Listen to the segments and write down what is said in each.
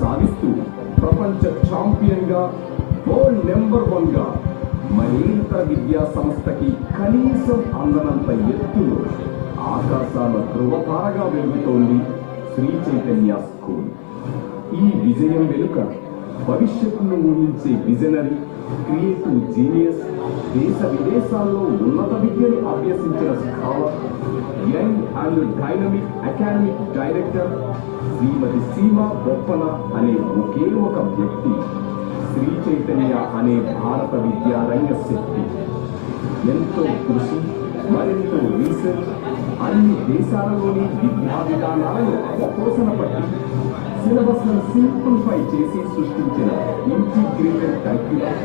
సాధిస్తూ ప్రపంచ ఛాంపియన్గా వరల్డ్ నెంబర్ 1గా మరింత విద్యా సంస్థకి కనీసం అందనంత ఎత్తులో ఆకాశాల ధృవతారగా వెలుగుతోంది శ్రీ చైతన్య స్కూల్. ఈ విజయం వెనుక భవిష్యత్తును ఊహించే విజనరీ, క్రియేటివ్ జీనియస్, దేశ విదేశాల్లో ఉన్నత విద్యను అభ్యసించిన scholar, young and dynamic academic director Shrimati Seema Boppana అనే ఒకే ఒక వ్యక్తి శ్రీ చైతన్య అనే భారత విద్యారంగ శక్తి. ఎంతో కృషి, మరెంతో రీసెర్చ్, అన్ని దేశాలలోని విద్యా విధానాలను అవపోసన పట్టి సిలబస్ ను సింప్లిఫై చేసి సృష్టించిన integrated curriculum,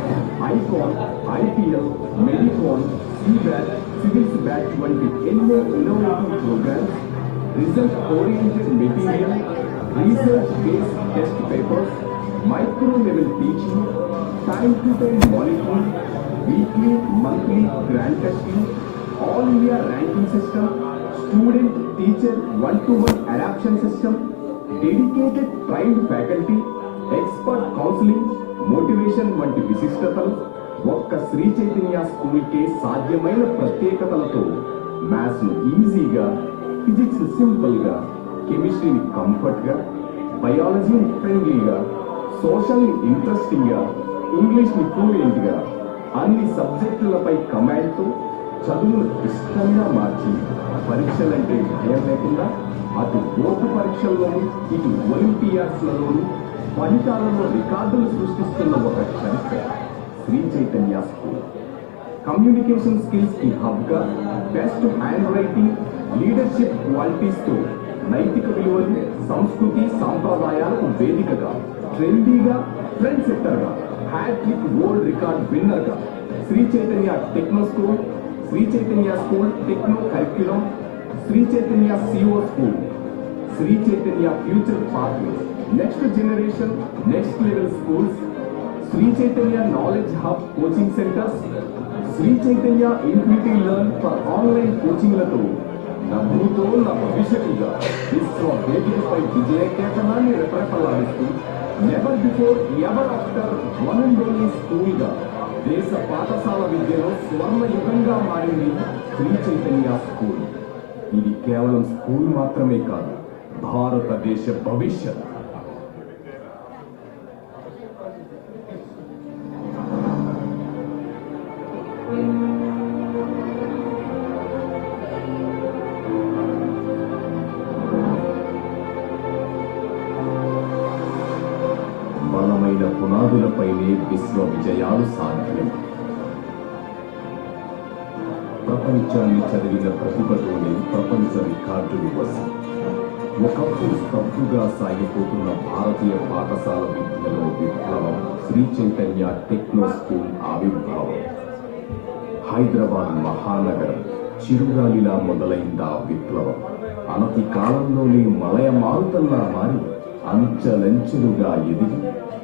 Icon, IPL, Medicon, CBAT, civils BAT వంటి ఎన్నో innovative programmes, result oriented material, research based test papers, micro level teaching, time to time monitoring, weekly monthly grand testing, all India ranking system, student teacher 1-to-1 adoption system, dedicated trained faculty, expert counselling, motivation వంటి విశిష్టతలు ఒక్క శ్రీ చైతన్య స్కూల్కే సాధ్యమైన ప్రత్యేకతలతో మ్యాథ్స్ ను ఈజీగా, physics simple గా, కెమిస్ట్రీని కంఫర్ట్ గా, బయాలజీని ఫ్రెండ్లీగా, సోషల్ ని ఇంట్రెస్టింగ్ గా, ఇంగ్లీష్ ని ఫ్లూయెంట్ గా, అన్ని సబ్జెక్టులపై కమాండ్తో చదువును ఇష్టంగా మార్చి పరీక్షలంటే భయం లేకుండా అటు బోర్డు పరీక్షల్లోనూ ఇటు ఒలింపియాడ్స్లలోనూ ఫలితాలలో రికార్డులు సృష్టిస్తున్న ఒక చరిత్ర Sri Chaitanya school. Communication skills కి హబ్ గా, best handwriting, leadership qualities తో నైతిక విలువలు, సంస్కృతి సాంప్రదాయాలకు వేదికగా, ట్రెండీగా, ట్రెండ్ సెట్టర్గా, హ్యాట్రిక్ వరల్డ్ రికార్డ్ విన్నర్గా Sri Chaitanya techno school, Sri Chaitanya school techno curriculum, Sri Chaitanya CO school, Sri Chaitanya future pathway, next generation next level schools, Sri Chaitanya knowledge hub coaching centres, Sri Chaitanya infinity learn for online కోచింగ్లతో నవ్వుతో నా భవిష్యత్తుగా విశ్వ వేదికపై విజయ కేతనాన్ని రెపరెపలాడిస్తూ never before ever after one and only స్కూల్గా దేశ పాఠశాల విద్యలో స్వర్ణ యుగంగా మారింది శ్రీ చైతన్య స్కూల్. ఇది కేవలం స్కూల్ మాత్రమే కాదు, భారతదేశ భవిష్యత్. బలమైన పునాదులపైనే విశ్వ విజయాలు సాధ్యం. ప్రపంచాన్ని చదివిన ప్రతిభతోనే ప్రపంచ రికార్డులు వసి ఒకప్పుడు స్తబ్దుగా సాగిపోతున్న భారతీయ పాఠశాల విద్యలో విప్లవం శ్రీ చైతన్య టెక్నో స్కూల్ ఆవిర్భావం. హైదరాబాద్ మహానగరం చిరుగాలిలా మొదలైందా విప్లవం. అనతి కాలంలోనే మలయమారుతల్లా మారి అంచెలంచెలుగా ఎదిగి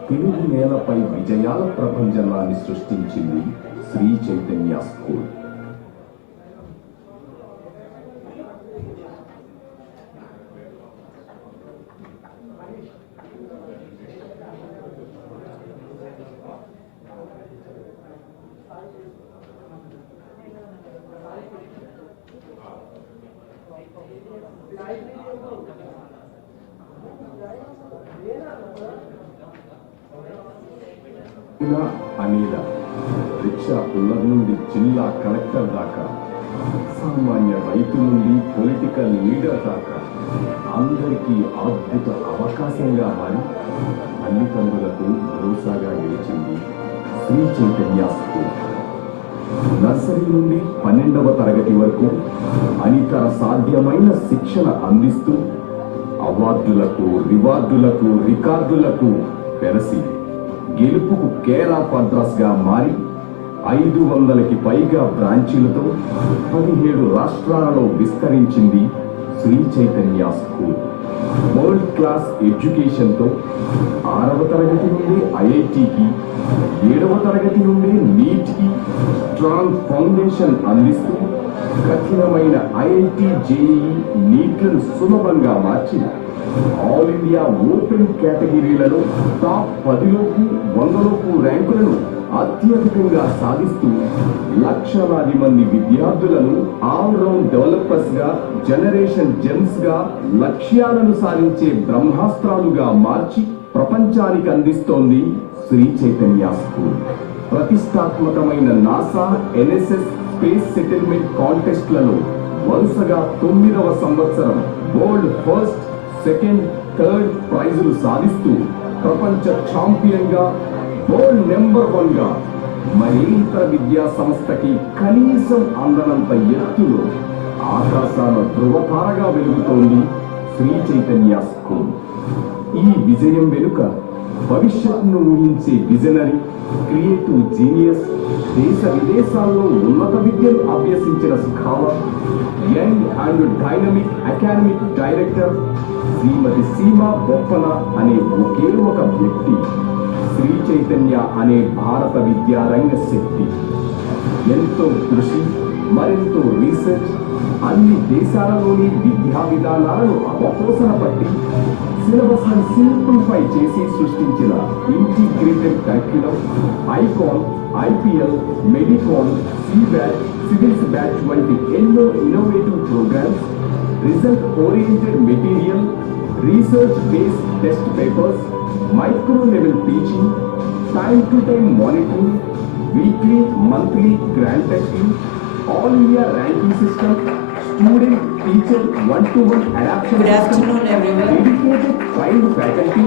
తెలుగు నేలపై విజయాల ప్రపంచనాన్ని సృష్టించింది శ్రీ చైతన్య స్కూల్. అనిల రిక్షా పుల్లర్ నుండి జిల్లా కలెక్టర్ దాకా, సామాన్య రైతు నుండి పొలిటికల్ లీడర్ దాకా అందరికీ అద్భుత అవకాశంగా మారి తల్లిదండ్రులకు భరోసాగా నిలిచింది శ్రీ చైతన్య స్కూల్. నర్సరీ నుండి 12వ తరగతి వరకు అనితర సాధ్యమైన శిక్షణ అందిస్తూ అవార్డులకు, రివార్డులకు, రికార్డులకు పెరసి గెలుపుకు కేర్ ఆఫ్ అడ్రస్ గా మారి 500కి పైగా బ్రాంచీలతో 17 రాష్ట్రాలలో విస్తరించింది Sri Chaitanya school. World class ఎడ్యుకేషన్తో 6వ తరగతి నుండి ఐఐటికి, 7వ తరగతి నుండి నీట్కి స్ట్రాంగ్ ఫౌండేషన్ అందిస్తూ కఠినమైన ఐఐటి జేఈ నీట్లను సులభంగా మార్చి ఆల్ ఇండియా ఓపెన్ కేటగిరీలలో టాప్ 10లోకు 100లోకు ర్యాంకులను అత్యధికంగా సాధిస్తూ లక్షలాది మంది విద్యార్థులను ఆల్రౌండ్ డెవలపర్స్ గా, జనరేషన్ జెమ్స్ గా, లక్ష్యాలను సాధించే బ్రహ్మాస్త్రాలుగా మార్చి ప్రపంచానికి అందిస్తోంది శ్రీ చైతన్య స్కూల్. ప్రతిష్టాత్మకమైన నాసా, NSS స్పేస్ సెటిల్మెంట్ కాంటెస్ట్లలో వరుసగా 9వ సంవత్సరం వరల్డ్ ఫస్ట్, సెకండ్, థర్డ్ ప్రైజులు సాధిస్తూ ప్రపంచ ఛాంపియన్ గా, వరల్డ్ నెంబర్ 1 గా మరి ఇతర విద్యా సంస్థకి కనీసం అందనంత ఎత్తులో ఆకాశాల ధృవతారగా వెలుగుతోంది శ్రీ చైతన్య స్కూల్. ఈ విజయం వెనుక భవిష్యత్తును ఊహించే విజనరీ, క్రియేటివ్ జీనియస్, దేశ విదేశాల్లో ఉన్నత విద్యను అభ్యసించిన scholar, young and dynamic academic director Shrimati Seema Boppana అనే ఒకే ఒక వ్యక్తి శ్రీ చైతన్య అనే భారత విద్యారంగ శక్తి. ఎంతో కృషి, మరెంతో రీసెర్చ్, అన్ని దేశాలలోని విద్యా విధానాలను అవపోసన పట్టి సిలబస్ ను సింప్లిఫై చేసి సృష్టించిన integrated curriculum, icon, IPL, medicon, CBAT, civils batch వంటి ఎన్నో innovative programmes, result oriented material, research based test papers, micro level teaching, time to time monitoring, weekly, monthly grand testing, all India ranking system, student teacher one-to-one adaptation. Good afternoon, everyone. Dedicated trained faculty,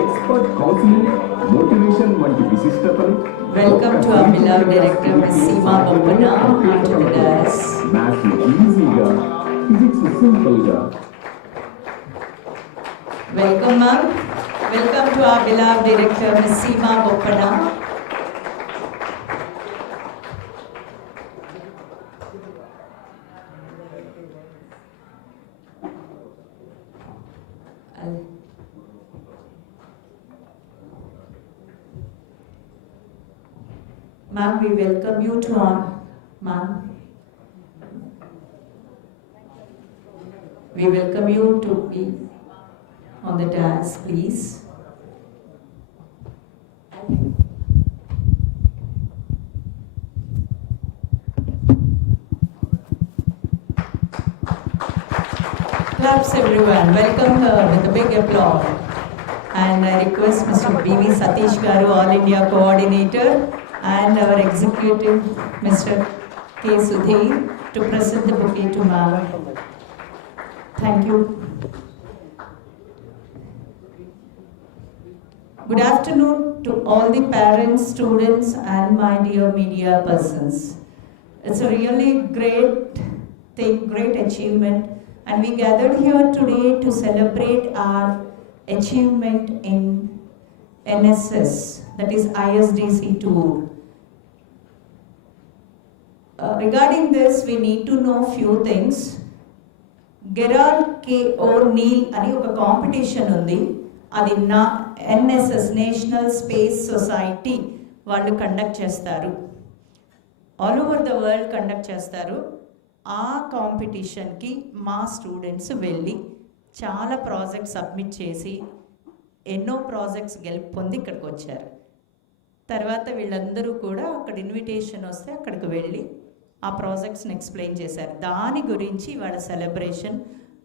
expert counseling, motivation వంటి విశిష్టతలు. Welcome to our beloved director, Ms. Seema Boppana, onto the dais. Maths ఈజీగా, physics simple గా. Welcome, ma'am. Welcome to our beloved director, Ms. Seema Boppana. Ma'am, we welcome you to our, ma'am. We welcome you to be on the dais, please. Claps everyone. Welcome her with a big applause. And I request Mr. B.V. Satish Garu, All India Coordinator, and our executive, Mr. K. Sudhir, to present the bouquet to ma'am. Thank you. Good afternoon to all the parents, students, and my dear media persons. It's a really great thing, great achievement, and we gathered here today to celebrate our achievement in NSS, that is ISDC tour. Regarding this, we need to know few things. Gerard or Neill అని ఒక కాంపిటీషన్ ఉంది. అది NSS national space society వాళ్ళు కండక్ట్ చేస్తారు. All over the world conduct చేస్తారు. ఆ కాంపిటీషన్కి మా స్టూడెంట్స్ వెళ్ళి చాలా ప్రాజెక్ట్స్ సబ్మిట్ చేసి ఎన్నో ప్రాజెక్ట్స్ పొంది ఇక్కడికి వచ్చారు. తర్వాత వీళ్ళందరూ కూడా అక్కడ ఇన్విటేషన్ వస్తే అక్కడికి వెళ్ళి ఆ ప్రాజెక్ట్స్ని ఎక్స్ప్లెయిన్ చేశారు. దాని గురించి వాళ్ళ celebration,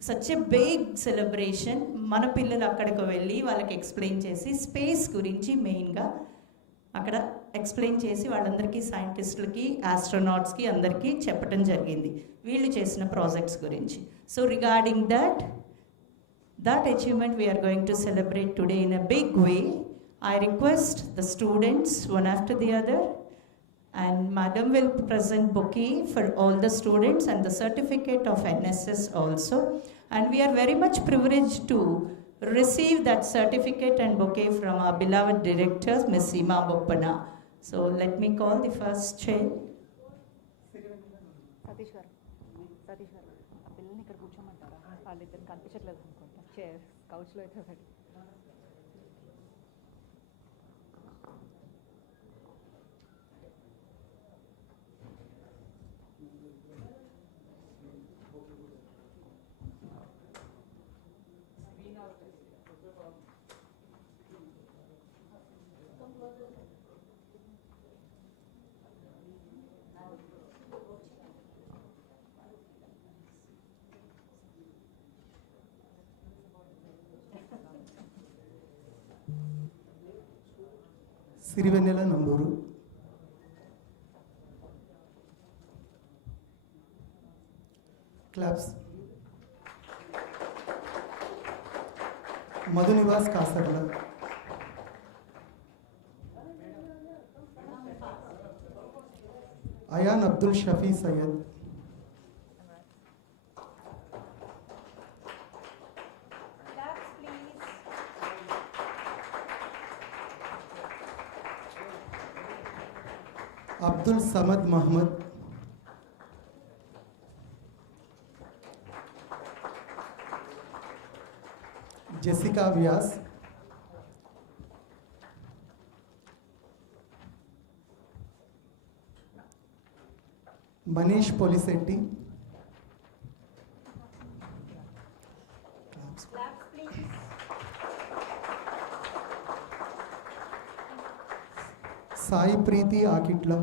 such a big celebration. మన పిల్లలు అక్కడికి వెళ్ళి వాళ్ళకి ఎక్స్ప్లెయిన్ చేసి స్పేస్ గురించి మెయిన్గా అక్కడ ఎక్స్ప్లెయిన్ చేసి వాళ్ళందరికీ, సైంటిస్టులకి, ఆస్ట్రోనాట్స్కి అందరికీ చెప్పడం జరిగింది వీళ్ళు చేసిన ప్రాజెక్ట్స్ గురించి. So regarding that achievement we are going to celebrate today in a big way. I request the students one after the other, and madam will present bouquet for all the students and the certificate of NSS also, and we are very much privileged to receive that certificate and bouquet from our beloved director, Ms. Seema Boppana. So let me call the first chair. Satish garu ఆ పిల్లల్ని ఇక్కడ కూర్చోమంటారా? వాళ్ళిద్దరు కనిపించట్లేదు అనుకుంటా. చైర్ కౌచ్లో అయితే ఒకటి. Sirivennela Namburu, claps. Madhu Nivas Kasarla, Ayaan Abdul Shafi Syed, Abdul Samad Mohammed, Jessica Vyas, Manish Polisetty, Sai Preethi Akitla,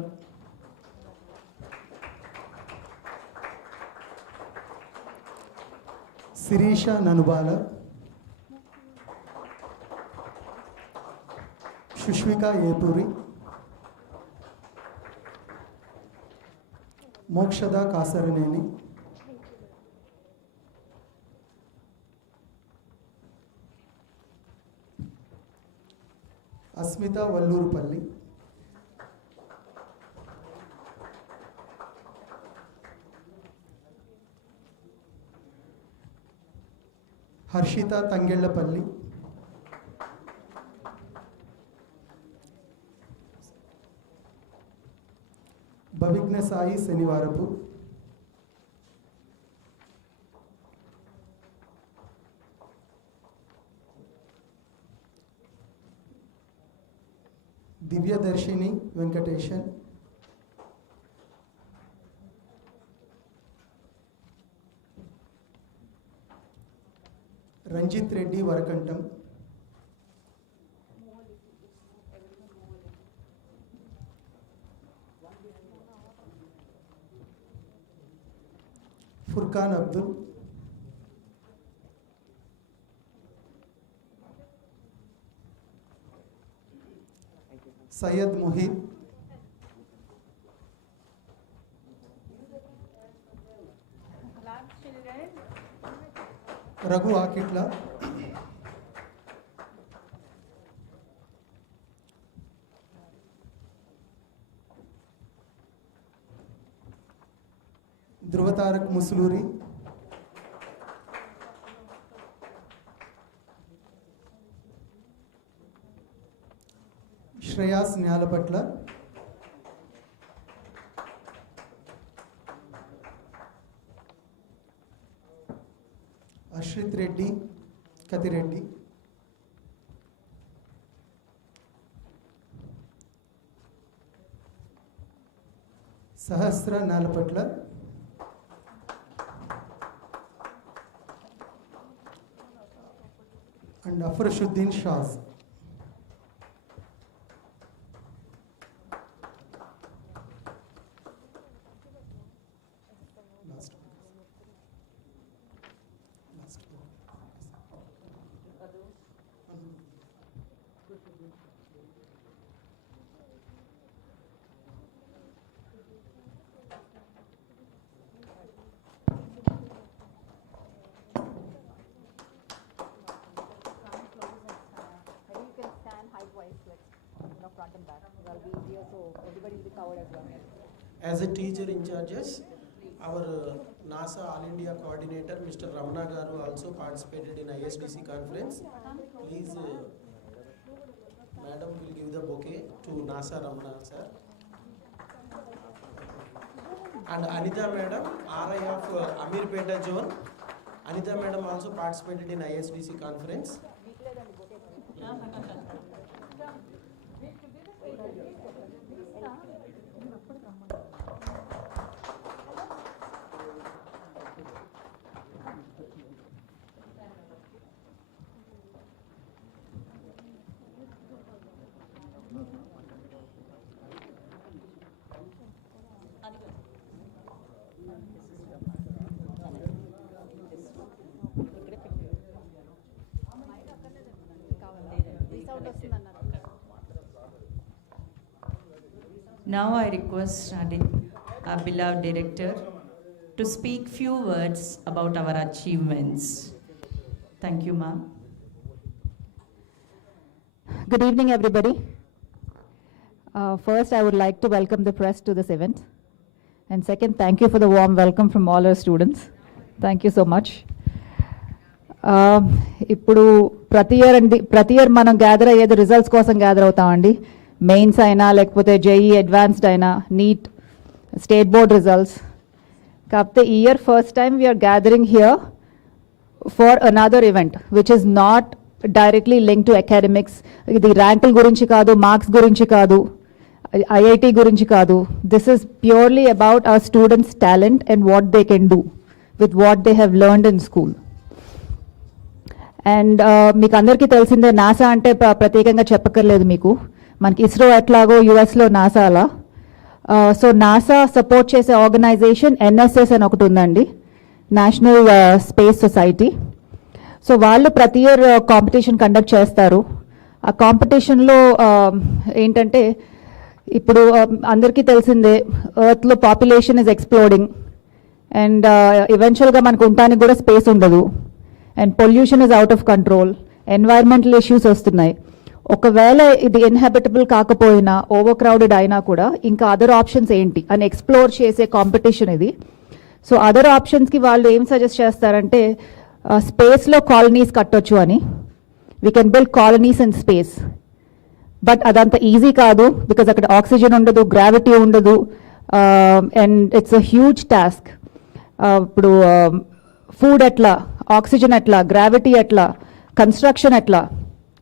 Sirisha Nanubala, Sushvika Epuri, Mokshada Kasaraneni, Asmitha Vallurupalli, Harshitha Tangellapalli, Bhavighna Sai Shanivarapu, Divyadarshini Venkatesan, Ranjith Reddy Varakantham, Furqan Abdul, Syed Muheed, Raghu Akitla, Dhruvatarak Musuluri, Shreyas Nyalapatla, Ashrith Reddy Kathireddy, Sahasra Nalapatla, and Afrashuddin Shaaz. Front and back. That'll be easier, so everybody will be covered as well. As a teacher in charges, our NASA All India coordinator, Mr. Ramana Garu, also participated in ISDC conference. Please, Madam will give the bouquet to NASA Ramana sir. And Anita Madam, RI of Amirpeta Zone. Anita Madam also participated in ISDC conference. Now I request our beloved director to speak few words about our achievements. Thank you, ma'am. Good evening, everybody. First, I would like to welcome the press to this event. And second, thank you for the warm welcome from all our students. Thank you so much. ఇప్పుడు ప్రతి ఇయర్ మనం గ్యాదర్ అయ్యేది రిజల్ట్స్ కోసం గ్యాదర్ అవుతామండి. Mains అయినా లేకపోతే JEE advanced అయినా NEET state board results. కాకపోతే ఈ year first time we're gathering here for another event which is not directly link to academics. ఇది ర్యాంకుల గురించి కాదు, మార్క్స్ గురించి కాదు, ఐఐటి గురించి కాదు. This is purely about our students talent and what they can do with what they have learned in school. And మీకు అందరికీ తెలిసిందే, నాసా అంటే ప్రత్యేకంగా చెప్పక్కర్లేదు మీకు. మనకి ఇస్రో ఎట్లాగో యుఎస్లో నాసా అలా. సో నాసా సపోర్ట్ చేసే ఆర్గనైజేషన్ ఎన్ఎస్ఎస్ అని ఒకటి ఉందండి, నేషనల్ స్పేస్ సొసైటీ. సో వాళ్ళు ప్రతి ఇయర్ కాంపిటీషన్ కండక్ట్ చేస్తారు. ఆ కాంపిటీషన్లో ఏంటంటే ఇప్పుడు అందరికీ తెలిసిందే, ఎర్త్లో పాపులేషన్ ఇస్ ఎక్స్ప్లోడింగ్ అండ్ ఈవెన్చువల్గా మనకు ఉండటానికి కూడా స్పేస్ ఉండదు. And pollution is out of control, environmental issues వస్తున్నాయి. ఒకవేళ ఇది ఇన్హాబిటబుల్ కాకపోయినా, ఓవర్ క్రౌడెడ్ అయినా కూడా ఇంకా అదర్ ఆప్షన్స్ ఏంటి అని ఎక్స్ప్లోర్ చేసే కాంపిటీషన్ ఇది. సో అదర్ ఆప్షన్స్కి వాళ్ళు ఏం సజెస్ట్ చేస్తారంటే స్పేస్లో కాలనీస్ కట్టొచ్చు అని. We can build colonies in space. But అదంత ఈజీ కాదు, బికాజ్ అక్కడ ఆక్సిజన్ ఉండదు, గ్రావిటీ ఉండదు, and it's a huge task. ఇప్పుడు ఫుడ్ ఎట్లా, ఆక్సిజన్ ఎట్లా, గ్రావిటీ ఎట్లా, కన్స్ట్రక్షన్ ఎట్లా,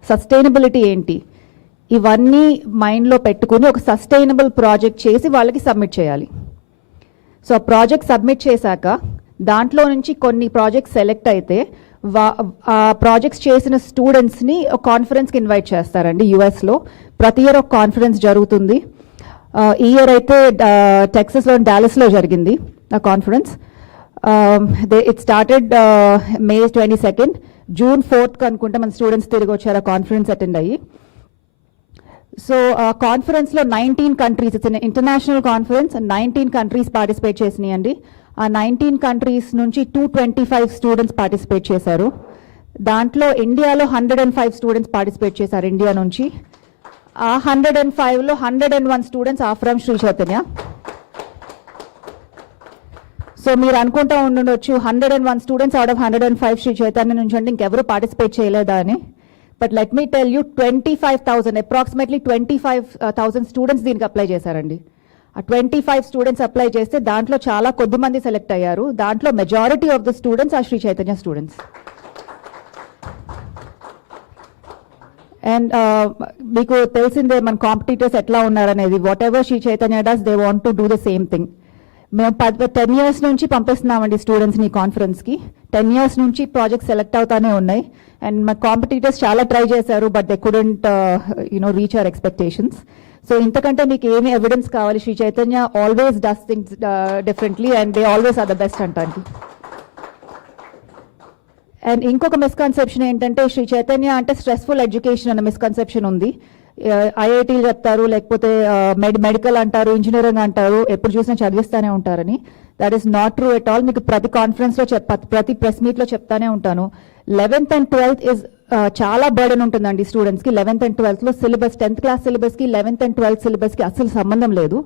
సస్టైనబిలిటీ ఏంటి, ఇవన్నీ మైండ్లో పెట్టుకుని ఒక సస్టైనబుల్ ప్రాజెక్ట్ చేసి వాళ్ళకి సబ్మిట్ చేయాలి. సో ఆ ప్రాజెక్ట్ సబ్మిట్ చేశాక దాంట్లో నుంచి కొన్ని ప్రాజెక్ట్స్ సెలెక్ట్ అయితే ఆ ప్రాజెక్ట్స్ చేసిన స్టూడెంట్స్ని ఒక కాన్ఫరెన్స్కి ఇన్వైట్ చేస్తారండి యుఎస్లో. ప్రతి ఇయర్ ఒక కాన్ఫరెన్స్ జరుగుతుంది. ఈ ఇయర్ అయితే టెక్సస్లో డాలస్లో జరిగింది ఆ conference. It started May 22, June 4th అనుకుంటా మన స్టూడెంట్స్ తిరిగి వచ్చారు ఆ కాన్ఫరెన్స్ అటెండ్ అయ్యి. సో కాన్ఫరెన్స్లో 19 countries, it's international conference, 19 countries participate చేసినాయండి. ఆ 19 కంట్రీస్ నుంచి 225 స్టూడెంట్స్ పార్టిసిపేట్ చేశారు. దాంట్లో ఇండియాలో 105 స్టూడెంట్స్ పార్టిసిపేట్ చేశారు ఇండియా నుంచి. ఆ 105లో 101 students are from Shri Chaitanya. So మీరు అనుకుంటా ఉండొచ్చు 101 students out of 105 Shri Chaitanya నుంచి అంటే ఇంకెవరు పార్టిసిపేట్ చేయలేదా అని. But let me tell you, 25,000 approximately 25,000 students దీనికి అప్లై చేశారండి. ఆ 25 స్టూడెంట్స్ అప్లై చేస్తే దాంట్లో చాలా కొద్ది మంది సెలెక్ట్ అయ్యారు. దాంట్లో మెజారిటీ ఆఫ్ ద స్టూడెంట్స్ ఆ శ్రీ చైతన్య స్టూడెంట్స్. అండ్ మీకు తెలిసిందే మన కాంపిటీటర్స్ ఎట్లా ఉన్నారనేది. Whatever Sri Chaitanya does, they want to do the same thing. మేము 10 years నుంచి పంపిస్తున్నామండి స్టూడెంట్స్ని కాన్ఫరెన్స్కి. 10 years నుంచి ప్రాజెక్ట్స్ సెలెక్ట్ అవుతానే ఉన్నాయి. అండ్ మా కాంపిటీటర్స్ చాలా ట్రై చేశారు, but they couldn't reach our expectations. So ఇంతకంటే మీకు ఏమి ఎవిడెన్స్ కావాలి? Sri Chaitanya always does things differently and they always are the best అంటానికి. అండ్ ఇంకొక మిస్కన్సెప్షన్ ఏంటంటే శ్రీ చైతన్య అంటే స్ట్రెస్ఫుల్ ఎడ్యుకేషన్ అనే మిస్కన్సెప్షన్ ఉంది. ఐఐటీలు చెప్తారు, లేకపోతే మెడికల్ అంటారు, ఇంజనీరింగ్ అంటారు, ఎప్పుడు చూసినా చదివిస్తూనే ఉంటారని. That is not true at all. మీకు ప్రతి కాన్ఫరెన్స్లో ప్రతి ప్రెస్ మీట్లో చెప్తానే ఉంటాను. 11th and 12th ఇస్ చాలా బర్డెన్ ఉంటుందండి స్టూడెంట్స్కి. 11th and 12thలో సిలబస్ 10th క్లాస్ సిలబస్కి 11th and 12th సిలబస్కి అసలు సంబంధం లేదు.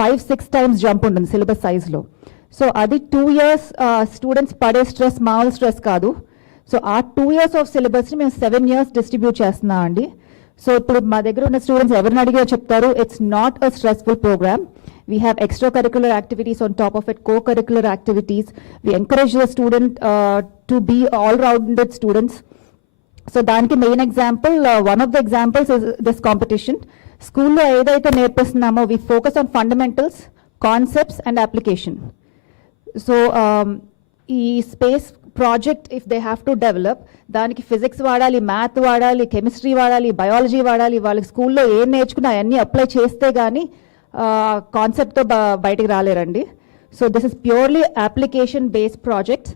5-6 times జంప్ ఉంటుంది సిలబస్ సైజ్లో. సో అది 2 years స్టూడెంట్స్ పడే స్ట్రెస్ మామూలు స్ట్రెస్ కాదు. సో ఆ 2 years ఆఫ్ సిలబస్ని మేము 7 years డిస్ట్రిబ్యూట్ చేస్తున్నాం అండి. సో ఇప్పుడు మా దగ్గర ఉన్న స్టూడెంట్స్ ఎవరిని అడిగా చెప్తారు, it's not a stressful programme. We have extracurricular activities on top of it, co-curricular activities. We encourage the student to be all-rounded students. So daniki main example, one of the examples is this competition. School lo edaithe nerpistunamo, we focus on fundamentals, concepts and application. So ee space project if they have to develop, daniki physics vaadali, math vaadali, chemistry vaadali, biology vaadali, వాళ్ళకి స్కూల్లో ఏం నేర్చుకున్నా అన్నీ అప్లై చేస్తే కానీ కాన్సెప్ట్తో బయటికి రాలేరండి. So this is purely application based project.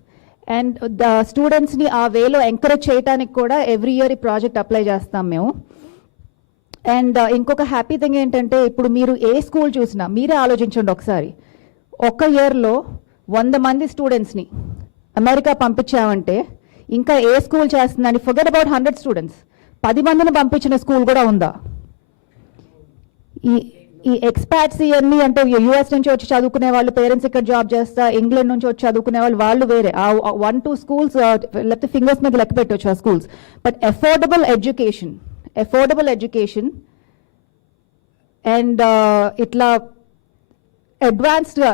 And the స్టూడెంట్స్ని ఆ వేలో ఎంకరేజ్ చేయడానికి కూడా ఎవ్రీ ఇయర్ ఈ ప్రాజెక్ట్ అప్లై చేస్తాం మేము. అండ్ ఇంకొక హ్యాపీ థింగ్ ఏంటంటే ఇప్పుడు మీరు ఏ స్కూల్ చూసినా మీరే ఆలోచించండి ఒకసారి. ఒక ఇయర్లో 100 మంది స్టూడెంట్స్ని అమెరికా పంపించామంటే ఇంకా ఏ స్కూల్ చేస్తుందని ఫర్గెట్ అబౌట్ 100 స్టూడెంట్స్, 10 మందిని పంపించిన స్కూల్ కూడా ఉందా? ఈ ఎక్స్పాట్స్ ఇవన్నీ అంటే యూఎస్ నుంచి వచ్చి చదువుకునే వాళ్ళు, పేరెంట్స్ ఇక్కడ జాబ్ చేస్తా, ఇంగ్లాండ్ నుంచి వచ్చి చదువుకునే వాళ్ళు వేరే. ఆ 1-2 స్కూల్స్ లేకపోతే ఫింగర్స్ మీద లెక్క పెట్టవచ్చు ఆ schools. But affordable education and ఇట్లా అడ్వాన్స్డ్గా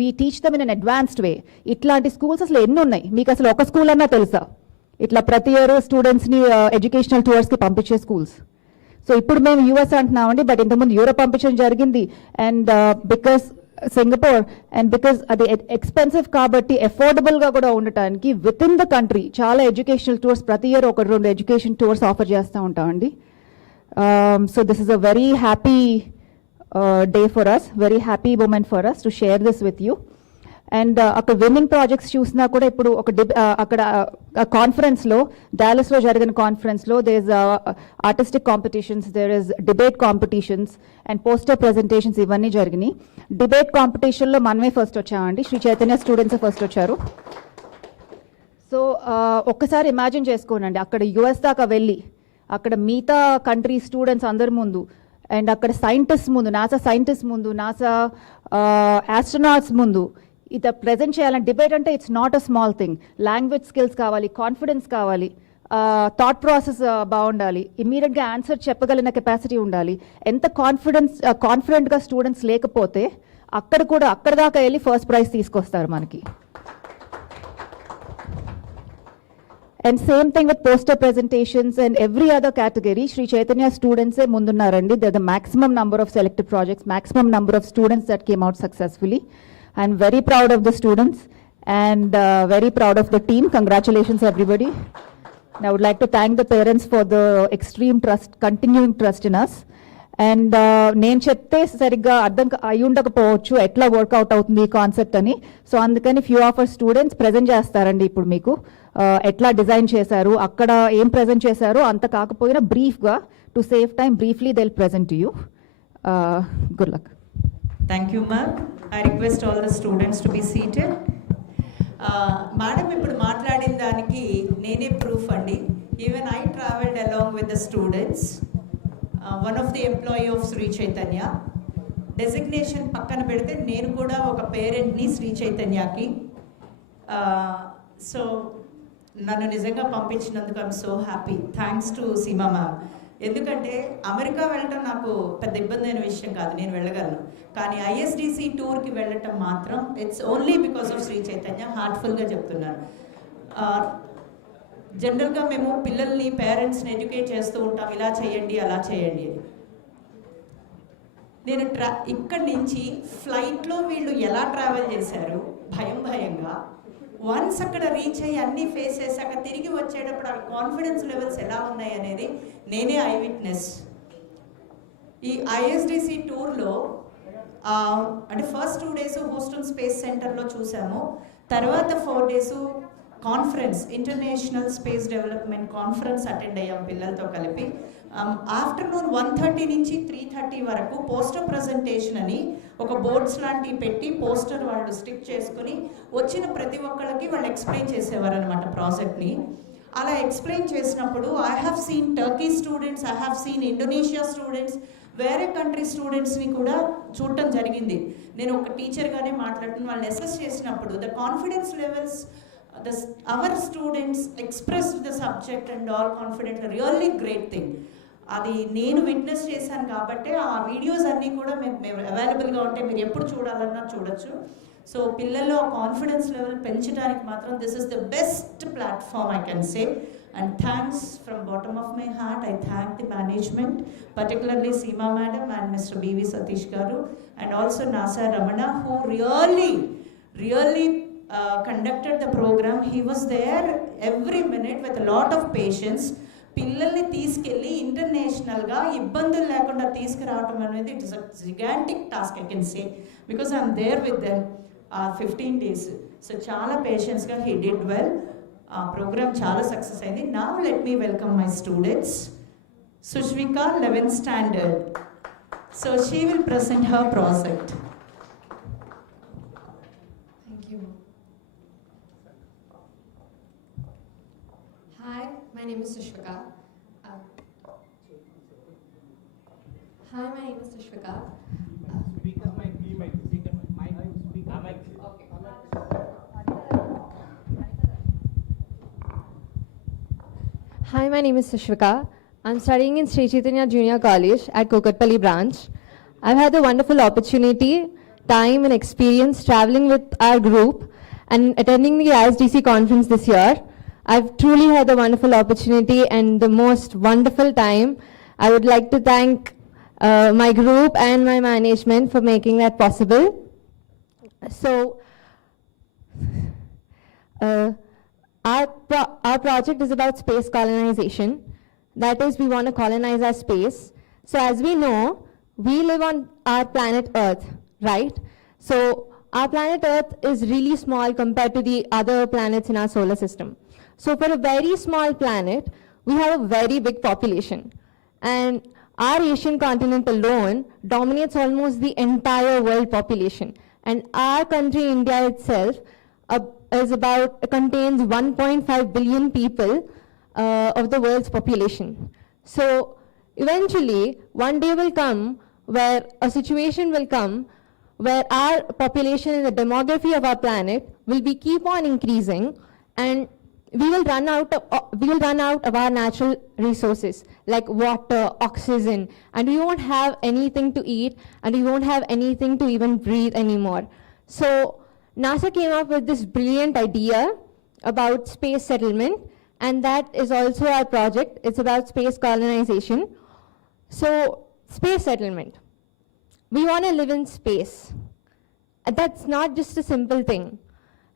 we teach them in an advanced way. ఇట్లాంటి స్కూల్స్ అసలు ఎన్ని ఉన్నాయి మీకు? అసలు ఒక స్కూల్ అన్నా తెలుసా ఇట్లా ప్రతి ఇయర్ స్టూడెంట్స్ని ఎడ్యుకేషనల్ టూర్స్కి పంపించే స్కూల్స్? సో ఇప్పుడు మేము యూఎస్ అంటున్నామండి, బట్ ఇంతకుముందు యూరోప్ పంపించడం జరిగింది. And because Singapore and because అది ఎక్స్పెన్సివ్ కాబట్టి అఫోర్డబుల్గా కూడా ఉండటానికి విత్ ఇన్ ద కంట్రీ చాలా ఎడ్యుకేషనల్ టూర్స్ ప్రతి ఇయర్ 1-2 ఎడ్యుకేషన్ టూర్స్ ఆఫర్ చేస్తూ ఉంటామండి. So this is a very happy day for us, very happy moment for us to share this with you. And అక్కడ విన్నింగ్ ప్రాజెక్ట్స్ చూసినా కూడా ఇప్పుడు ఒక అక్కడ కాన్ఫరెన్స్లో, డాలస్లో జరిగిన కాన్ఫరెన్స్లో there is artistic competitions, there is debate competitions and poster presentations ఇవన్నీ జరిగినాయి. డిబేట్ కాంపిటీషన్లో మనమే ఫస్ట్ వచ్చామండి, శ్రీ చైతన్య స్టూడెంట్స్ ఫస్ట్ వచ్చారు. సో ఒక్కసారి ఇమాజిన్ చేసుకోనండి, అక్కడ యుఎస్ దాకా వెళ్ళి అక్కడ మిగతా కంట్రీ స్టూడెంట్స్ అందరి ముందు అండ్ అక్కడ సైంటిస్ట్ ముందు, నాసా సైంటిస్ట్ ముందు, నాసా ఆస్ట్రోనాట్స్ ముందు ఇది ప్రజెంట్ చేయాలని డిబేట్ అంటే it's not a small thing. Language skills కావాలి, కాన్ఫిడెన్స్ కావాలి, థాట్ ప్రాసెస్ బాగుండాలి, ఇమీడియట్గా ఆన్సర్ చెప్పగలిగిన కెపాసిటీ ఉండాలి. ఎంత కాన్ఫిడెంట్గా స్టూడెంట్స్ లేకపోతే అక్కడ దాకా వెళ్ళి ఫస్ట్ ప్రైజ్ తీసుకొస్తారు మనకి. And same thing with poster presentations and every other category. Sri Chaitanya students e mundunnarandi. They're the maximum number of selected projects, maximum number of students that came out successfully. I'm very proud of the students and very proud of the team. Congratulations everybody. And I would like to thank the parents for the extreme trust, continuing trust in us. And నేను చెప్తే సరిగ్గా అర్థం అయి ఉండకపోవచ్చు ఎట్లా వర్కౌట్ అవుతుంది ఈ కాన్సెప్ట్ అని. సో అందుకని few of our students present చేస్తారండి ఇప్పుడు మీకు ఎట్లా డిజైన్ చేశారు, అక్కడ ఏం ప్రజెంట్ చేశారో అంత కాకపోయినా బ్రీఫ్గా to save time briefly they will present to you. Good luck. Thank you ma'am. I request all the students to be seated. Madam ఇప్పుడు మాట్లాడిన దానికి నేనే ప్రూఫ్ అండి. Even I travelled along with the students. One of the employee of Sri Chaitanya. Designation పక్కన పెడితే నేను కూడా ఒక పేరెంట్ని శ్రీ చైతన్యకి. సో నన్ను నిజంగా పంపించినందుకు I'm so happy. Thanks to Seema ma'am. ఎందుకంటే అమెరికా వెళ్ళటం నాకు పెద్ద ఇబ్బంది అయిన విషయం కాదు, నేను వెళ్ళగలను. కానీ ఐఎస్డిసి టూర్కి వెళ్ళటం మాత్రం it's only because of Sri Chaitanya. హార్ట్ఫుల్గా చెప్తున్నాను. జనరల్గా మేము పిల్లల్ని, పేరెంట్స్ని ఎడ్యుకేట్ చేస్తూ ఉంటాం, ఇలా చేయండి అలా చేయండి అని. నేను ఇక్కడి నుంచి ఫ్లైట్లో వీళ్ళు ఎలా ట్రావెల్ చేశారు భయంగా, వన్స్ అక్కడ రీచ్ అయ్యి అన్నీ ఫేస్ చేశాక తిరిగి వచ్చేటప్పుడు ఆ కాన్ఫిడెన్స్ లెవెల్స్ ఎలా ఉన్నాయి అనేది నేనే ఐ విట్నెస్. ఈ ఐఎస్డిసి టూర్లో అంటే ఫస్ట్ 2 days హూస్టన్ స్పేస్ సెంటర్లో చూసాము. తర్వాత 4 days conference, international space development conference attend అయ్యాం పిల్లలతో కలిపి. ఆఫ్టర్నూన్ 1:30 నుంచి 3:30 వరకు పోస్టర్ ప్రజెంటేషన్ అని ఒక బోర్డ్స్ లాంటివి పెట్టి పోస్టర్ వాళ్ళు స్టిక్ చేసుకుని వచ్చిన ప్రతి ఒక్కళ్ళకి వాళ్ళు ఎక్స్ప్లెయిన్ చేసేవారు అనమాట ప్రాజెక్ట్ని. అలా ఎక్స్ప్లెయిన్ చేసినప్పుడు I have seen Turkey students, I have seen Indonesia students, వేరే కంట్రీ స్టూడెంట్స్ని కూడా చూడటం జరిగింది. నేను ఒక టీచర్గానే మాట్లాడుతున్న వాళ్ళని అసెస్ చేసినప్పుడు the confidence levels our students expressed the subject and all confidently, really great thing. అది నేను విట్నెస్ చేశాను కాబట్టి ఆ వీడియోస్ అన్నీ కూడా మేము అవైలబుల్గా ఉంటాయి, మీరు ఎప్పుడు చూడాలన్నా చూడొచ్చు. సో పిల్లల్లో కాన్ఫిడెన్స్ లెవెల్ పెంచడానికి మాత్రం this is the best platform I can say. And thanks from bottom of my heart, I thank the management, particularly Seema Madam and Mr. B.V. Satish Garu and also Nasa Ramana, who really conducted the program. He was there every minute with a lot of patience. పిల్లల్ని తీసుకెళ్ళి ఇంటర్నేషనల్గా ఇబ్బందులు లేకుండా తీసుకురావటం అనేది it is a gigantic task I can say, because I'm there with them 15 days. So చాలా పేషెన్స్గా he did well. ఆ ప్రోగ్రామ్ చాలా సక్సెస్ అయింది. Now let me welcome my students. Sushvika, 11th standard. So she will present her project. Thank you. Hi, my name is Sushvika. Hi, my name is Sushvika. Hi, my name is Sushvika. I'm studying in Sri Chaitanya Junior College at Kokatpalli branch. I've had the wonderful opportunity, time and experience traveling with our group and attending the ISDC conference this year. I've truly had the wonderful opportunity and the most wonderful time. I would like to thank my group and my management for making that possible. So, our project is about space colonization. That is, we want to colonize our space. So as we know, we live on our planet Earth, right? So our planet Earth is really small compared to the other planets in our solar system. So for a very small planet, we have a very big population. And our Asian continent alone dominates almost the entire world population. And our country, India itself, contains 1.5 billion people of the world's population. So eventually, one day will come where a situation will come where our population and the demography of our planet will be keep on increasing, and we will run out of our natural resources like water, oxygen, and we won't have anything to eat, and we won't have anything to even breathe anymore. So NASA came up with this brilliant idea about space settlement, and that is also our project. It's about space colonization. So, space settlement. We want to live in space. That's not just a simple thing.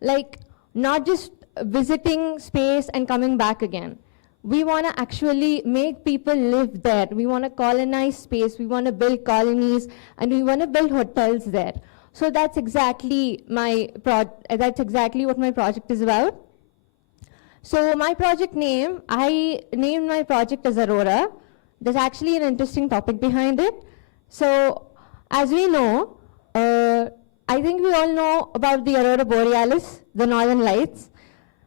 Like, not just visiting space and coming back again. We want to actually make people live there. We want to colonize space. We want to build colonies, and we want to build hotels there. So that's exactly what my project is about. So my project name, I named my project as Aurora. There's actually an interesting topic behind it. So as we know, I think we all know about the Aurora Borealis, the Northern Lights.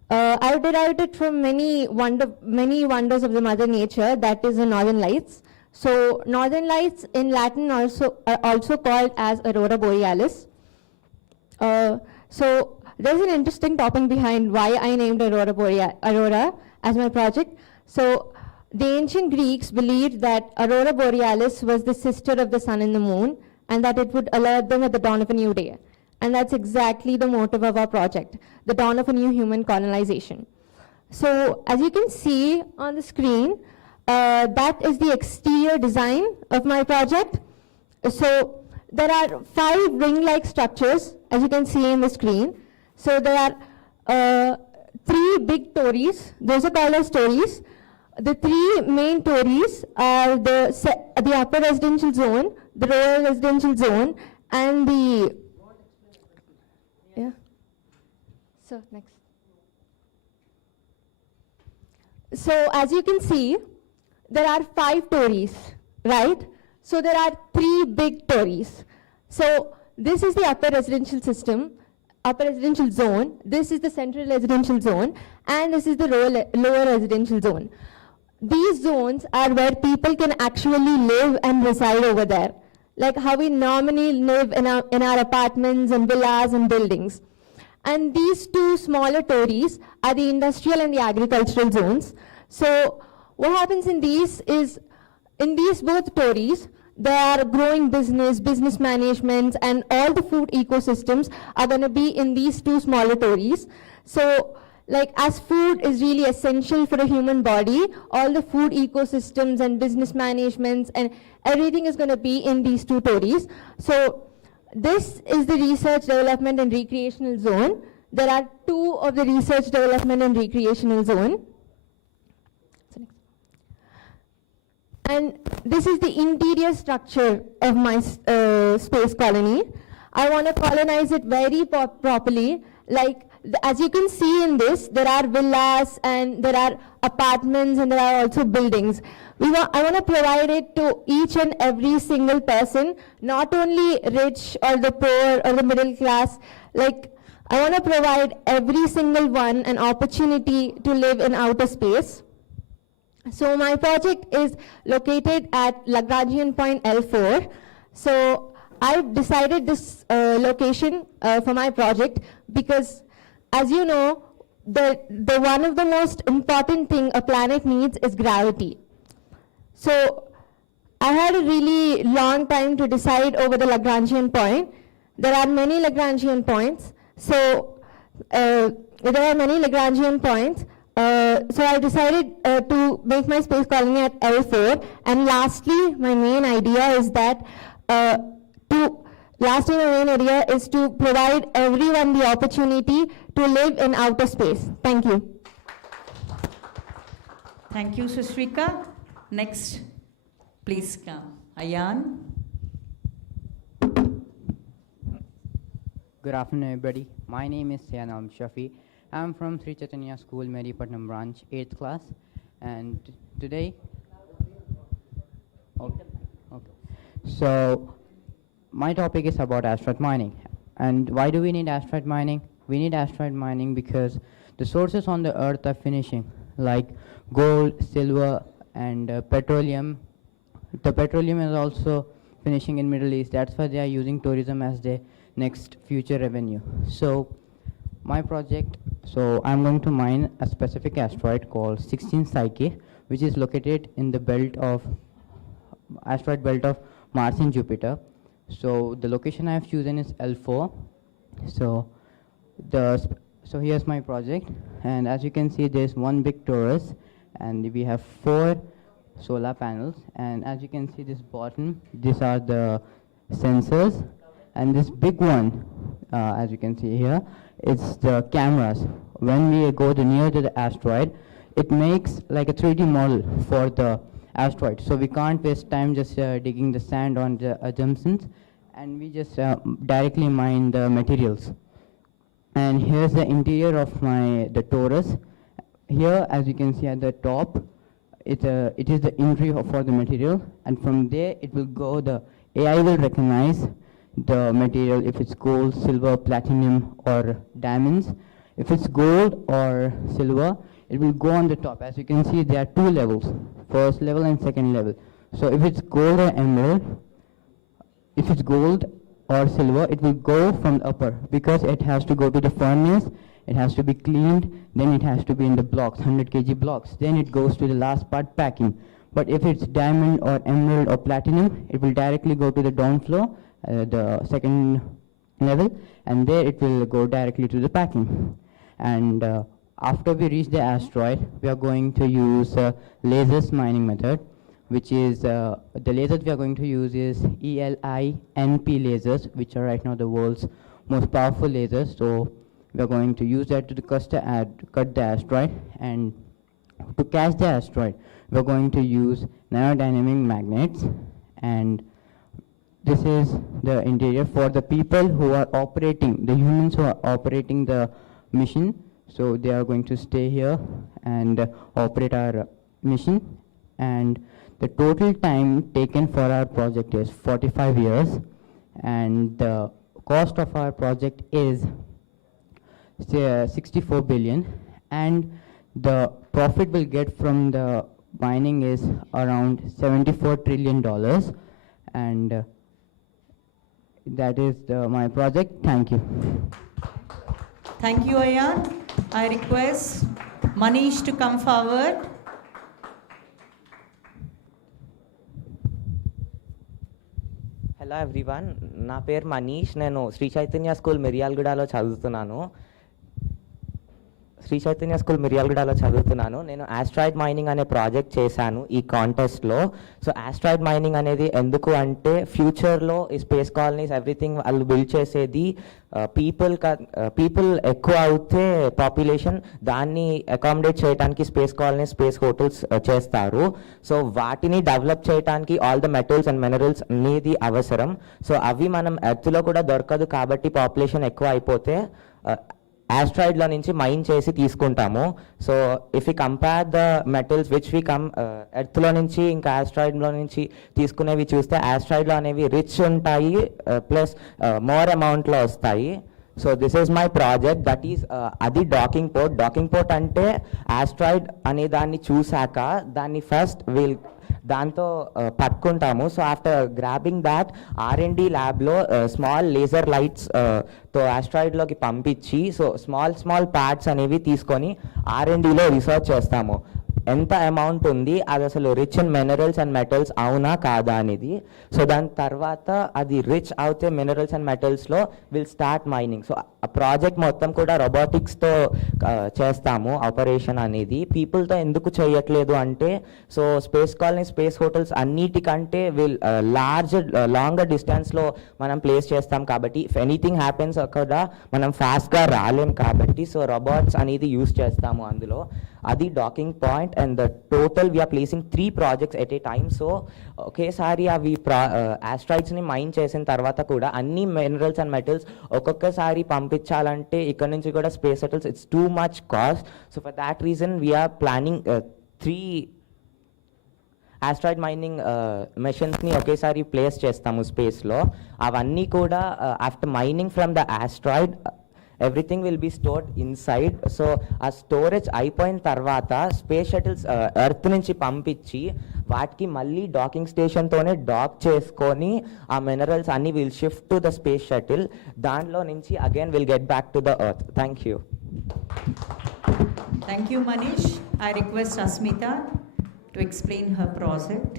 I derived it from many wonders of the Mother Nature, that is the Northern Lights. So Northern Lights in Latin are also called as Aurora Borealis. So there's an interesting topic behind why I named Aurora as my project. So the ancient Greeks believed that Aurora Borealis was the sister of the sun and the moon, and that it would alert them at the dawn of a new day. And that's exactly the motive of our project, the dawn of a new human colonization. So as you can see on the screen, that is the exterior design of my project. So there are 5 ring-like structures, as you can see in the screen. So there are 3 big tories. Those are called as tories. The 3 main tories are the upper residential zone, the lower residential zone, and the... Yeah. So next. So as you can see, there are 5 tories, right? So there are 3 big tories. So this is the upper residential zone, this is the central residential zone, and this is the lower residential zone. These zones are where people can actually live and reside over there, like how we normally live in our apartments and villas and buildings. And these 2 smaller tories are the industrial and the agricultural zones. So what happens in these is, in these both tories, there are growing business management, and all the food ecosystems are going to be in these 2 smaller tories. So like, as food is really essential for a human body, all the food ecosystems and business managements and everything is going to be in these 2 tories. So this is the research, development and recreational zone. There are 2 of the research, development and recreational zone. And this is the interior structure of my space colony. I want to colonize it very properly. Like, as you can see in this, there are villas and there are apartments and there are also buildings. I want to provide it to each and every single person, not only rich or the poor or the middle class. Like, I want to provide every single one an opportunity to live in outer space. So my project is located at Lagrangian point L4. So I've decided this location for my project because, as you know, the one of the most important thing a planet needs is gravity. So I had a really long time to decide over the Lagrangian point. There are many Lagrangian points. So there are many Lagrangian points. So I decided to make my space colony at L4. And lastly, my main idea is that to provide everyone the opportunity to live in outer space. Thank you. Thank you, Sushrika. Next, please come. Ayan. Good afternoon, everybody. My name is Sayanam Shafi. I'm from Sri Chaitanya School, Meripatnam branch, 8th class. And today, okay. So my topic is about asteroid mining. And why do we need asteroid mining? We need asteroid mining because the sources on the earth are finishing, like gold, silver, and petroleum. The petroleum is also finishing in Middle East. That's why they are using tourism as their next future revenue. So my project, so I'm going to mine a specific asteroid called 16 Psyche, which is located in the asteroid belt of Mars and Jupiter. So the location I have chosen is L4. So here's my project, and as you can see, there's one big torus, and we have 4 solar panels. And as you can see, this bottom, these are the sensors, and this big one, as you can see here, it's the cameras. When we go near to the asteroid, it makes like a 3D model for the asteroid. So we can't waste time just digging the sand on the assumptions, and we just directly mine the materials. And here's the interior of the torus. Here, as you can see at the top, it is the entry for the material, and from there it will go. The AI will recognize the material, if it's gold, silver, platinum, or diamonds. If it's gold or silver, it will go on the top. As you can see, there are 2 levels, first level and second level. So if it's gold or emerald, if it's gold or silver, it will go from the upper, because it has to go to the furnace, it has to be cleaned, then it has to be in the blocks, 100 kg blocks, then it goes to the last part, packing. But if it's diamond or emerald or platinum, it will directly go to the down floor, the second level, and there it will go directly to the packing. And after we reach the asteroid, we are going to use lasers mining method, which is the lasers we are going to use is ELINP lasers, which are right now the world's most powerful lasers. So we are going to use that to cut the asteroid, and to catch the asteroid, we are going to use nanodynamic magnets. And this is the interior for the people who are operating, the humans who are operating the mission. So they are going to stay here and operate our mission. And the total time taken for our project is 45 years. And the cost of our project is 64 billion. And the profit we'll get from the mining is around $74 trillion. And that is my project. Thank you. Thank you, Ayan. I request Manish to come forward. Hello everyone, నా పేరు మనీష్. నేను శ్రీ చైతన్య స్కూల్ మిర్యాలగూడలో చదువుతున్నాను. నేను asteroid mining అనే ప్రాజెక్ట్ చేశాను ఈ కాంటెస్ట్లో. సో ఆస్ట్రాయిడ్ మైనింగ్ అనేది ఎందుకు అంటే, ఫ్యూచర్లో ఈ స్పేస్ కాలనీస్ ఎవ్రీథింగ్ వాళ్ళు బిల్డ్ చేసేది పీపుల్ ఎక్కువ అవుతే పాపులేషన్, దాన్ని అకామిడేట్ చేయడానికి స్పేస్ కాలనీస్, స్పేస్ హోటల్స్ చేస్తారు. సో వాటిని డెవలప్ చేయడానికి all the metals and minerals అనేది అవసరం. సో అవి మనం ఎర్త్లో కూడా దొరకదు, కాబట్టి పాపులేషన్ ఎక్కువ అయిపోతే ఆస్ట్రాయిడ్లో నుంచి మైన్ చేసి తీసుకుంటాము. So if you compare the metals which we ఎర్త్లో నుంచి ఇంకా ఆస్ట్రాయిడ్లో నుంచి తీసుకునేవి చూస్తే ఆస్ట్రాయిడ్లో అనేవి రిచ్ ఉంటాయి, ప్లస్ మోర్ అమౌంట్లో వస్తాయి. So this is my project, that is అది డాకింగ్ పోర్ట్. డాకింగ్ పోర్ట్ అంటే ఆస్ట్రాయిడ్ అనే దాన్ని చూశాక దాన్ని ఫస్ట్ దాంతో పట్టుకుంటాము. So after grabbing that R&D ల్యాబ్లో స్మాల్ లేజర్ లైట్స్ తో ఆస్ట్రాయిడ్లోకి పంపించి సో స్మాల్ పార్ట్స్ అనేవి తీసుకొని R&Dలో రీసెర్చ్ చేస్తాము. ఎంత అమౌంట్ ఉంది, అది అసలు rich in minerals and metals అవునా కాదా అనేది. సో దాని తర్వాత అది రిచ్ అవుతే మినరల్స్ అండ్ మెటల్స్లో విల్ స్టార్ట్ మైనింగ్. సో ఆ ప్రాజెక్ట్ మొత్తం కూడా రోబోటిక్స్తో చేస్తాము ఆపరేషన్ అనేది. పీపుల్తో ఎందుకు చేయట్లేదు అంటే so space colony, space hotels అన్నిటికంటే లాంగర్ డిస్టెన్స్లో మనం ప్లేస్ చేస్తాం కాబట్టి ఇఫ్ ఎనీథింగ్ హ్యాపెన్స్ అక్కడ మనం ఫాస్ట్గా రాలేం కాబట్టి సో రోబోట్స్ అనేది యూస్ చేస్తాము అందులో. అది docking point. And the total we're placing 3 projects at a time. So ఒకేసారి అవి ఆస్ట్రాయిడ్స్ని మైన్ చేసిన తర్వాత కూడా అన్ని మినరల్స్ అండ్ మెటల్స్ ఒక్కొక్కసారి పంపించాలంటే ఇక్కడ నుంచి కూడా space shuttles it's too much cost. So for that reason we're planning 3 asteroid mining మెషిన్స్ని ఒకేసారి ప్లేస్ చేస్తాము స్పేస్లో. అవన్నీ కూడా after mining from the asteroid everything will be stored inside. So ఆ స్టోరేజ్ అయిపోయిన తర్వాత స్పేస్ షటిల్స్ ఎర్త్ నుంచి పంపించి వాటికి మళ్ళీ డాకింగ్ స్టేషన్తోనే డాక్ చేసుకొని ఆ మినరల్స్ అన్ని will shift to the space shuttle. దాంట్లో నుంచి again will get back to the earth. Thank you. Thank you, Manish. I request Asmita to explain her project.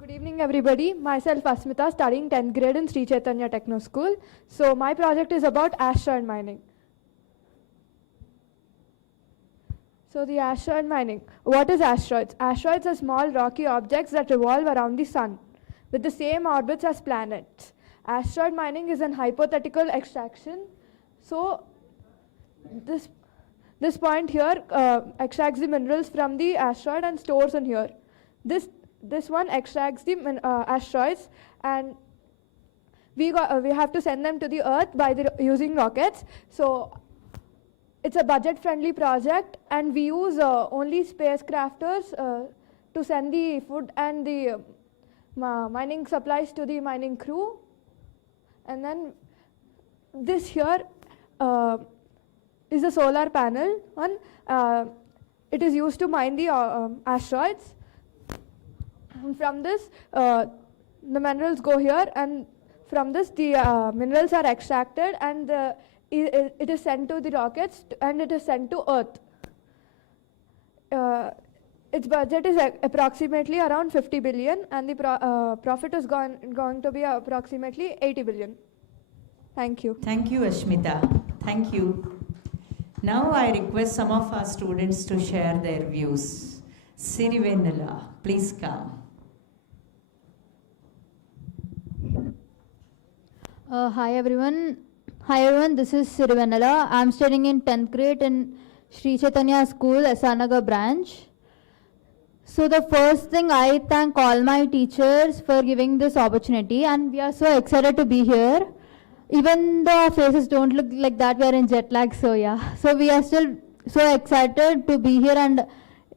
Good evening, everybody. Myself, Asmita, studying 10th grade in Sri Chaitanya Techno School. So my project is about asteroid mining. So the asteroid mining. What is asteroids? Asteroids are small rocky objects that revolve around the sun with the same orbits as planets. Asteroid mining is an hypothetical extraction. So this point here extracts the minerals from the asteroid and stores in here. This one extracts the asteroids, and we have to send them to the earth by using rockets. So it's a budget friendly project, and we use only spacecrafters to send the food and the mining supplies to the mining crew. And then this here is a solar panel one. It is used to mine the asteroids. From this the minerals go here, and from this the minerals are extracted, and it is sent to the rockets and it is sent to earth. Its budget is approximately around 50 billion, and the profit is going to be approximately 80 billion. Thank you. Thank you, Ashmita. Thank you. Now I request some of our students to share their views. Sirivenala, please come. Hi everyone. This is Sirivenala. I'm studying in 10th grade in Sri Chaitanya School, Asanagar branch. So the first thing, I thank all my teachers for giving this opportunity, and we are so excited to be here. Even though our faces don't look like that, we are in jet lag, so yeah. So we are still so excited to be here and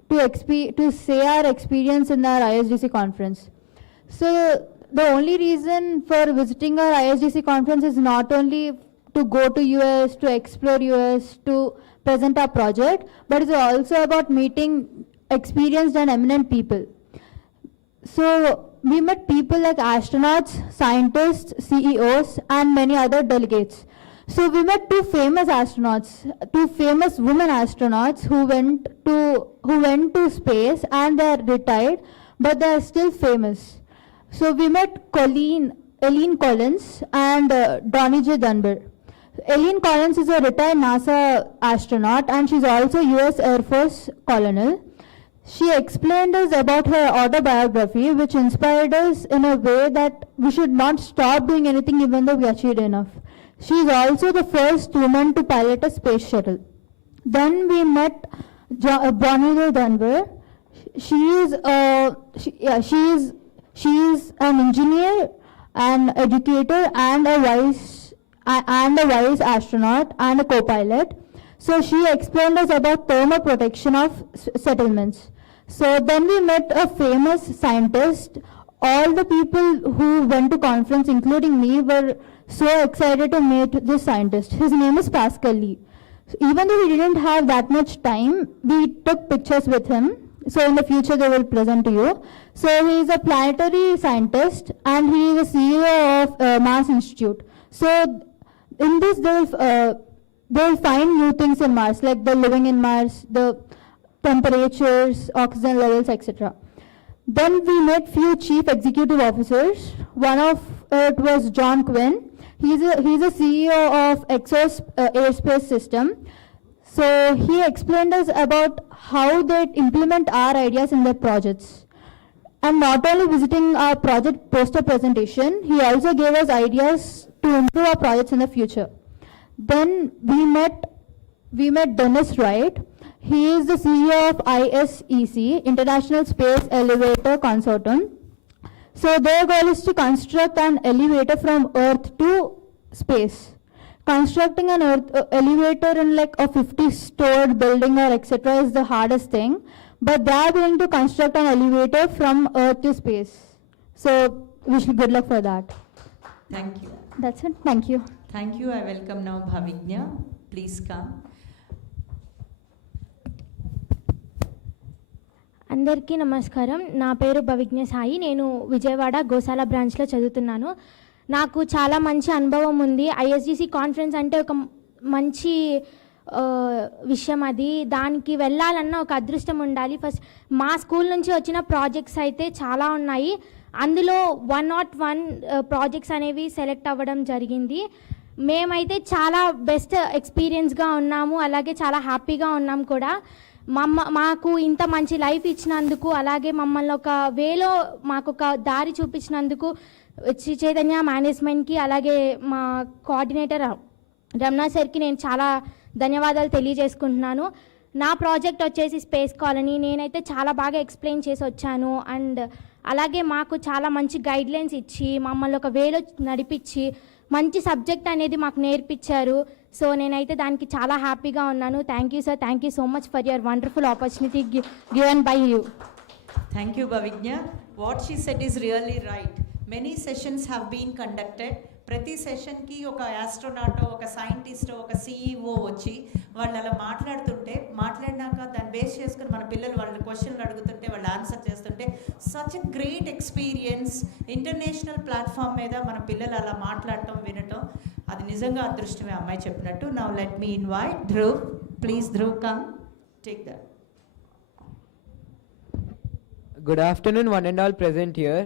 to say our experience in our ISDC conference. So the only reason for visiting our ISDC conference is not only to go to US, to explore US, to present our project, but it's also about meeting experienced and eminent people. So we met people like astronauts, scientists, CEOs, and many other delegates. So we met 2 famous astronauts, 2 famous women astronauts who went to space, and they are retired, but they are still famous. So we met Eileen Collins and Donnie J. Dunbar. Eileen Collins is a retired NASA astronaut, and she's also US Air Force colonel. She explained us about her autobiography, which inspired us in a way that we should not stop doing anything even though we achieved enough. She is also the first woman to pilot a space shuttle. Then we met Bonnie Dunbar. She is an engineer, an educator, and a and a vice astronaut and a co-pilot. So she explained us about thermal protection of settlements. So then we met a famous scientist. All the people who went to conference, including me, were so excited to meet this scientist. His name is Pascal Lee. So even though we didn't have that much time, we took pictures with him. So in the future they will present to you. So he is a planetary scientist and he is a CEO of Mars Institute. So in this they'll find new things in Mars, like the living in Mars, the temperatures, oxygen levels, etc. Then we met few chief executive officers. One of it was John Quinn. He's a CEO of Exos Airspace System. So he explained us about how they implement our ideas in their projects. And not only visiting our project poster presentation, he also gave us ideas to improve our projects in the future. Then we met Dennis Wright. He is the CEO of ISEC, International Space Elevator Consortium. So their goal is to construct an elevator from Earth to space. Constructing an elevator in like a 50-stored building or etc. is the hardest thing, but they are going to construct an elevator from Earth to space. So wish you good luck for that. Thank you. That's it. Thank you. Thank you. I welcome now Bhavignya. Please come. అందరికీ నమస్కారం. నా పేరు భవిజ్ఞ సాయి. నేను విజయవాడ గోశాల బ్రాంచ్లో చదువుతున్నాను. నాకు చాలా మంచి అనుభవం ఉంది. ఐఎస్డిసి కాన్ఫరెన్స్ అంటే ఒక మంచి విషయం. అది దానికి వెళ్ళాలన్న ఒక అదృష్టం ఉండాలి. ఫస్ట్ మా స్కూల్ నుంచి వచ్చిన ప్రాజెక్ట్స్ అయితే చాలా ఉన్నాయి. అందులో 101 ప్రాజెక్ట్స్ అనేవి సెలెక్ట్ అవ్వడం జరిగింది. మేమైతే చాలా బెస్ట్ ఎక్స్పీరియన్స్గా ఉన్నాము, అలాగే చాలా హ్యాపీగా ఉన్నాం కూడా. మాకు ఇంత మంచి లైఫ్ ఇచ్చినందుకు, అలాగే మమ్మల్ని ఒక వేలో మాకు ఒక దారి చూపించినందుకు శ్రీ చైతన్య మేనేజ్మెంట్కి, అలాగే మా కోఆర్డినేటర్ రమణ సార్కి నేను చాలా ధన్యవాదాలు తెలియజేసుకుంటున్నాను. నా ప్రాజెక్ట్ వచ్చేసి స్పేస్ కాలనీ. నేనైతే చాలా బాగా ఎక్స్ప్లెయిన్ చేసి వచ్చాను. అండ్ అలాగే మాకు చాలా మంచి గైడ్లైన్స్ ఇచ్చి మమ్మల్ని ఒక వేలో నడిపించి మంచి సబ్జెక్ట్ అనేది మాకు నేర్పించారు. సో నేనైతే దానికి చాలా హ్యాపీగా ఉన్నాను. Thank you sir. Thank you so much for your wonderful opportunity given by you. Thank you, Bhavignya. What she said is really right. Many sessions have been conducted. ప్రతి సెషన్కి ఒక ఆస్ట్రోనాటో, ఒక సైంటిస్టో, ఒక CEO వచ్చి వాళ్ళు అలా మాట్లాడినాక దాన్ని బేస్ చేసుకుని మన పిల్లలు వాళ్ళ క్వశ్చన్లు అడుగుతుంటే వాళ్ళు ఆన్సర్ చేస్తుంటే such a great experience. International platform మీద మన పిల్లలు అలా మాట్లాడటం వినటం అది నిజంగా అదృష్టమే అమ్మాయి చెప్పినట్టు. Now let me invite Dhruv. ప్లీజ్ Dhruv come take that. Good afternoon, one and all present here.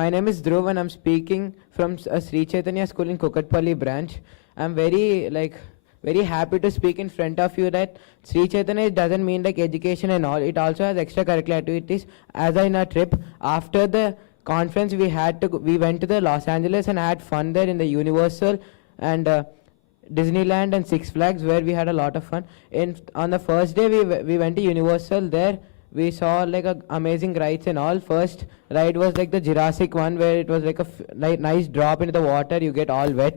My name is Dhruv and I'm speaking from Sri Chaitanya School in Kukatpalli branch. I'm very happy to speak in front of you that Sri Chaitanya doesn't mean like education and all. It also has extracurricular activities. As in our trip, after the conference we went to the Los Angeles and had fun there in the Universal and Disneyland and Six Flags, where we had a lot of fun. On the first day we went to Universal. There we saw like amazing rides and all. First ride was like the Jurassic one, where it was like a nice drop into the water, you get all wet.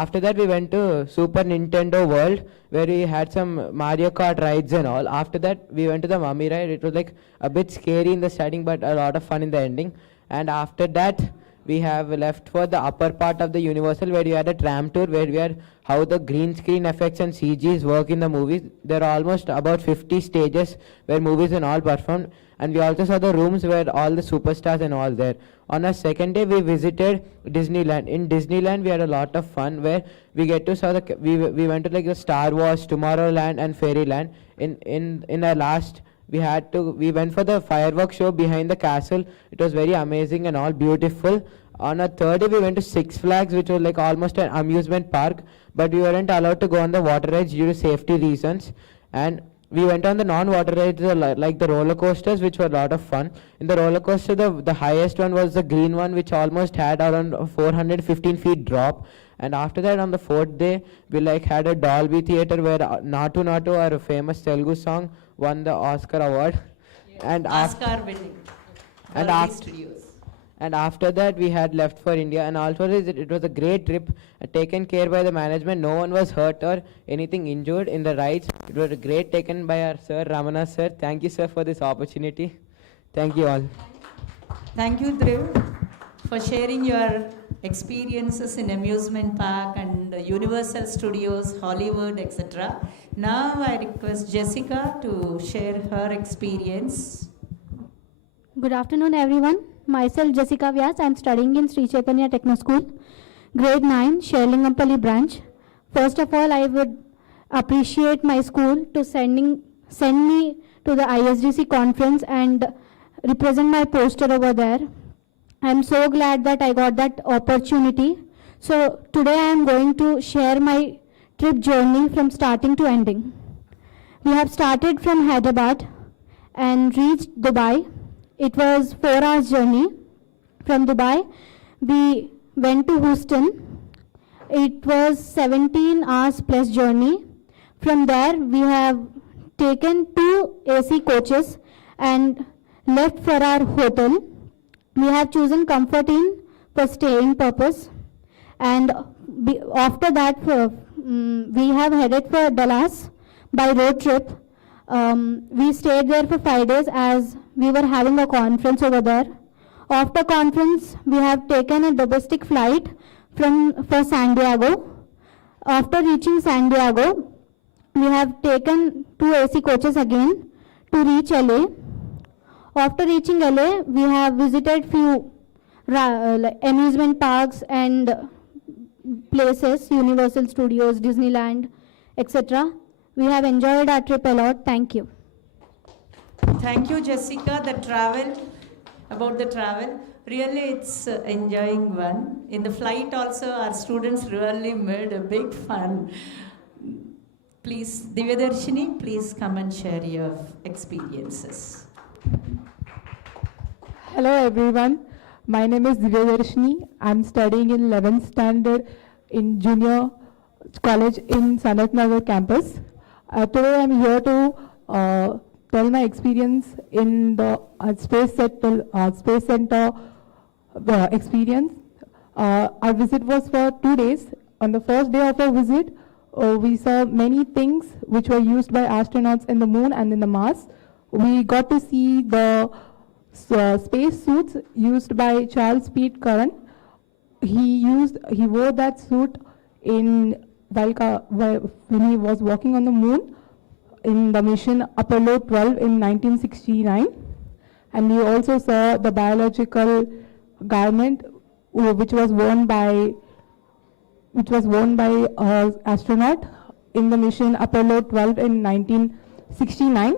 After that we went to Super Nintendo World, where we had some Mario Kart rides and all. After that we went to the Mummy ride. It was like a bit scary in the starting but a lot of fun in the ending. And after that we have left for the upper part of the Universal, where you had a tram tour, where we had how the green screen effects and CGs work in the movies. There are almost about 50 stages where movies and all performed. And we also saw the rooms where all the superstars and all there. On our second day we visited Disneyland. In Disneyland we had a lot of fun, where we get to saw we went to like the Star Wars, Tomorrowland and Fairyland. In our last we went for the fireworks show behind the castle. It was very amazing and all beautiful. On a third day we went to Six Flags, which was like almost an amusement park, but we weren't allowed to go on the water rides due to safety reasons. And we went on the non-water rides like the roller coasters, which were a lot of fun. In the roller coaster, the highest one was the green one, which almost had around 415 feet drop. And after that, on the fourth day, we had a Dolby theater where Natu Natu, our famous Telugu song, won the Oscar award. And Oscar winning. and after that we had left for India. And also it was a great trip, taken care by the management. No one was hurt or anything injured in the rides. It was great, taken by our sir, Ramana sir. Thank you, sir, for this opportunity. Thank you all. Thank you, Dhruv, for sharing your experiences in amusement park and Universal Studios, Hollywood, etc. Now I request Jessica to share her experience. Good afternoon, everyone. Myself, Jessica Vyas. I am studying in Sri Chaitanya Techno School, Grade 9, Sherlingampalli branch. First of all, I would appreciate my school to send me to the ISDC conference and represent my poster over there. I am so glad that I got that opportunity. So today I am going to share my trip journey from starting to ending. We have started from Hyderabad and reached Dubai. It was 4 hours journey. From Dubai, we went to Houston. It was 17 hours plus journey. From there, we have taken 2 AC coaches and left for our hotel. We have chosen Comfort Inn for staying purpose. And after that, we have headed for Dallas by road trip. We stayed there for 5 days as we were having a conference over there. After conference, we have taken a domestic flight for San Diego. After reaching San Diego, we have taken 2 AC coaches again to reach LA. After reaching LA, we have visited few amusement parks and places, Universal Studios, Disneyland, etc. We have enjoyed our trip a lot. Thank you. Thank you, Jessica. About the travel, really it's enjoying one. In the flight also, our students really made a big fun. Please, Divyadarshini, please come and share your experiences. Hello everyone, my name is Divyadarshini. I'm studying in 11th standard in junior college in Sanat Nagar campus. Today I'm here to tell my experience in the Space Center experience. Our visit was for 2 days. On the first day of our visit, we saw many things which were used by astronauts in the moon and in the Mars. We got to see the space suits used by Charles Pete Curran. He wore that suit when he was walking on the moon in the mission Apollo 12 in 1969. And we also saw the biological garment which was worn by astronaut in the mission Apollo 12 in 1969.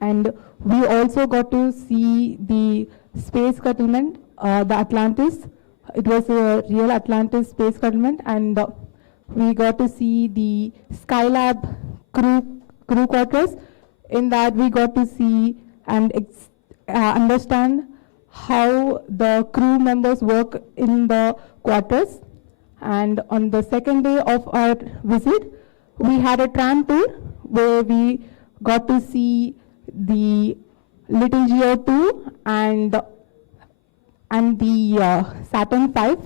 And we also got to see the space settlement, the Atlantis. It was a real Atlantis space settlement, and we got to see the Skylab crew quarters. In that, we got to see and understand how the crew members work in the quarters. And on the second day of our visit, we had a tram tour where we got to see the Little GO2 and the Saturn V.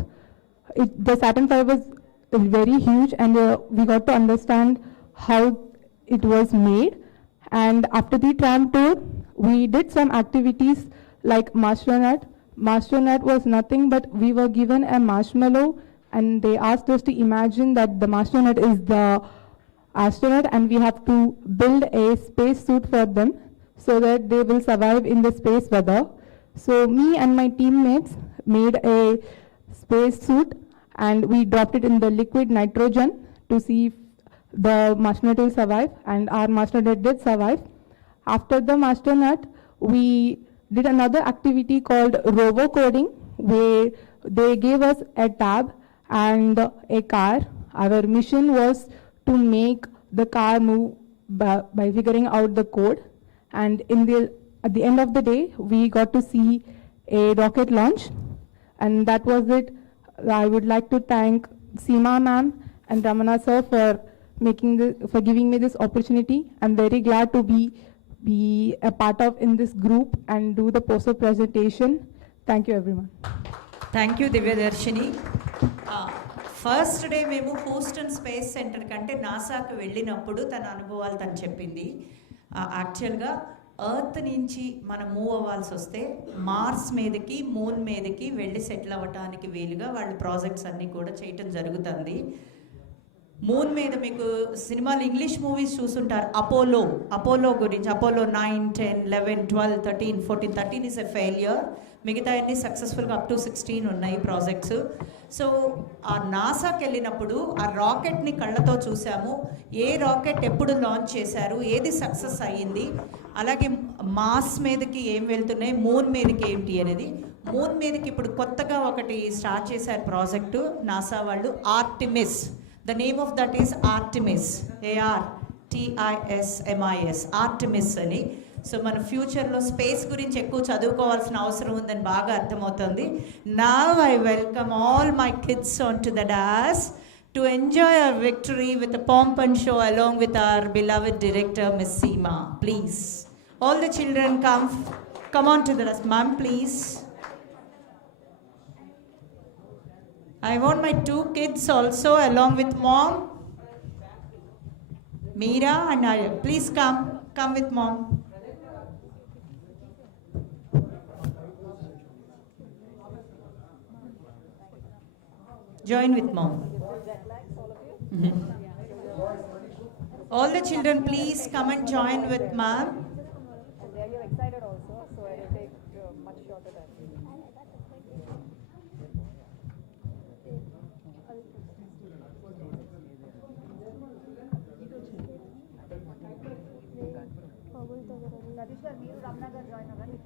The Saturn V was very huge, and we got to understand how it was made. And after the tram tour, we did some activities like Marshmallow. Marshmallow was nothing but we were given a marshmallow, and they asked us to imagine that the marshmallow is the astronaut, and we have to build a space suit for them so that they will survive in the space weather. So me and my teammates made a space suit, and we dropped it in the liquid nitrogen to see if the marshmallow will survive, and our marshmallow did survive. After the marshmallow, we did another activity called rover coding, where they gave us a tab and a car. Our mission was to make the car move by figuring out the code. And at the end of the day, we got to see a rocket launch, and that was it. I would like to thank Seema ma'am and Ramana sir for giving me this opportunity. I'm very glad to be a part of in this group and do the poster presentation. Thank you, everyone. Thank you Divyadarshini. First day మేము Houston space centre కంటే నాసాకు వెళ్ళినప్పుడు తన అనుభవాలు తను చెప్పింది. యాక్చువల్గా ఎర్త్ నుంచి మనం మూవ్ అవ్వాల్సి వస్తే మార్స్ మీదకి మూన్ మీదకి వెళ్ళి సెటిల్ అవ్వటానికి వీలుగా వాళ్ళు ప్రాజెక్ట్స్ అన్నీ కూడా చేయటం జరుగుతుంది. మూన్ మీద మీకు సినిమాలు ఇంగ్లీష్ మూవీస్ చూసుంటారు. అపోలో గురించి, అపోలో 9, 10, 11, 12, 13, 14. 13 ఈజ్ ఎ ఫెయిల్యూర్. మిగతా అన్ని సక్సెస్ఫుల్గా అప్ టు 16 ఉన్నాయి ప్రాజెక్ట్స్. సో ఆ నాసాకి వెళ్ళినప్పుడు ఆ రాకెట్ని కళ్ళతో చూసాము. ఏ రాకెట్ ఎప్పుడు లాంచ్ చేశారు, ఏది సక్సెస్ అయ్యింది, అలాగే మార్స్ మీదకి ఏం వెళ్తున్నాయి, మూన్ మీదకి ఏంటి అనేది. మూన్ మీదకి ఇప్పుడు కొత్తగా ఒకటి స్టార్ట్ చేశారు ప్రాజెక్టు నాసా వాళ్ళు, Artemis. The name of that is Artemis, ARTISMIS, Artemis అని. సో మన ఫ్యూచర్లో స్పేస్ గురించి ఎక్కువ చదువుకోవాల్సిన అవసరం ఉందని బాగా అర్థమవుతుంది. Now I welcome all my kids onto the dais to enjoy our victory with a pomp and show along with our beloved director, Miss Seema. Please, all the children come on to the dais. Ma'am, please. I want my 2 kids also along with mom, Meera and Arya. Please come with mom. Join with mom. All the children please come and join with mom. They are excited also, so it will take much shorter time. Satish garu, మీరు రమణ గారు జాయిన్ అవ్వండి.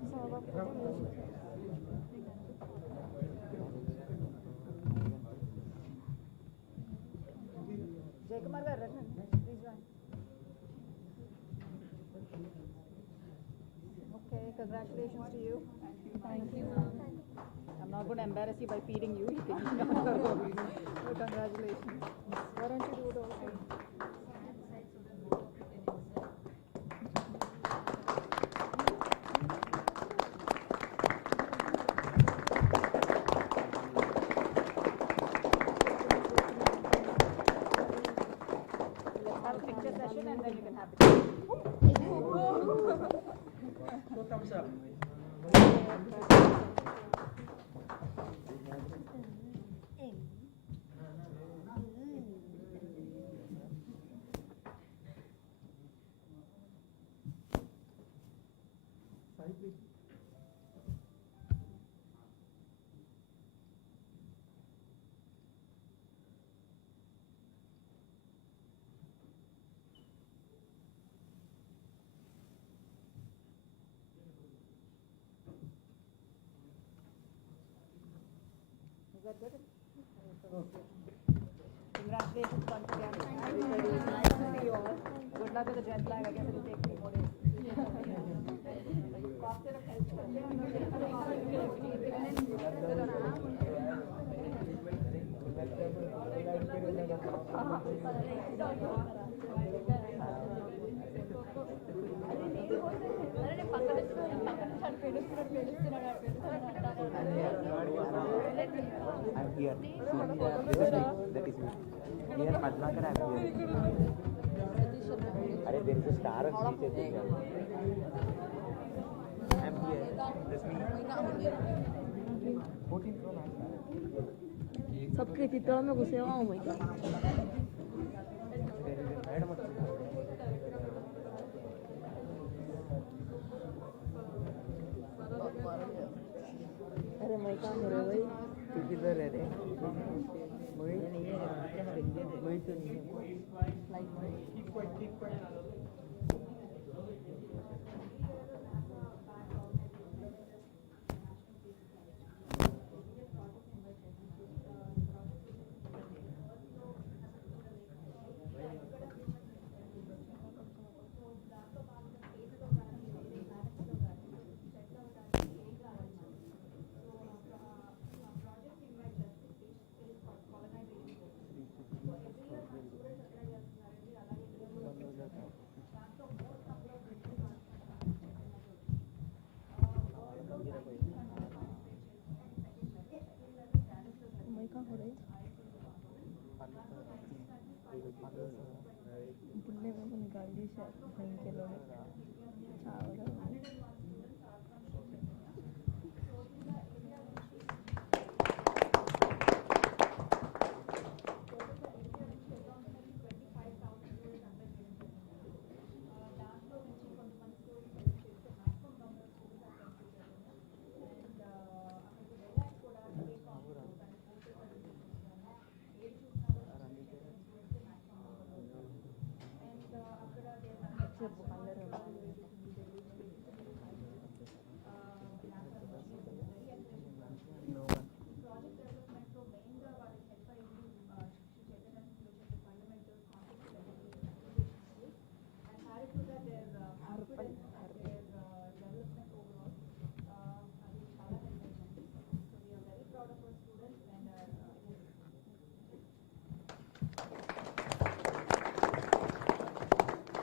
జయకుమార్ గారు రండి, please join. Okay, congratulations to you. Thank you. I'm not going to embarrass you by feeding you. Congratulations. Why don't you do it also? Have a picture session and then you can have it. Two thumbs up. Is that good? Congratulations once again. Everybody, it's nice to see you all. Good luck with the jet lag. I guess it will take 3 more days. I'm here. That is me. Here, Padmakar, I'm here. Are there is a star of Sri Chaitanya. I'm here. That's me. 14 Pro Max. सबके चित्रों में घुसे हुआ हूँ मैं. अरे मैं कहाँ है रे भाई? तू किधर है रे? मैं नहीं है. मैं तो नहीं है. సంఖ్యలో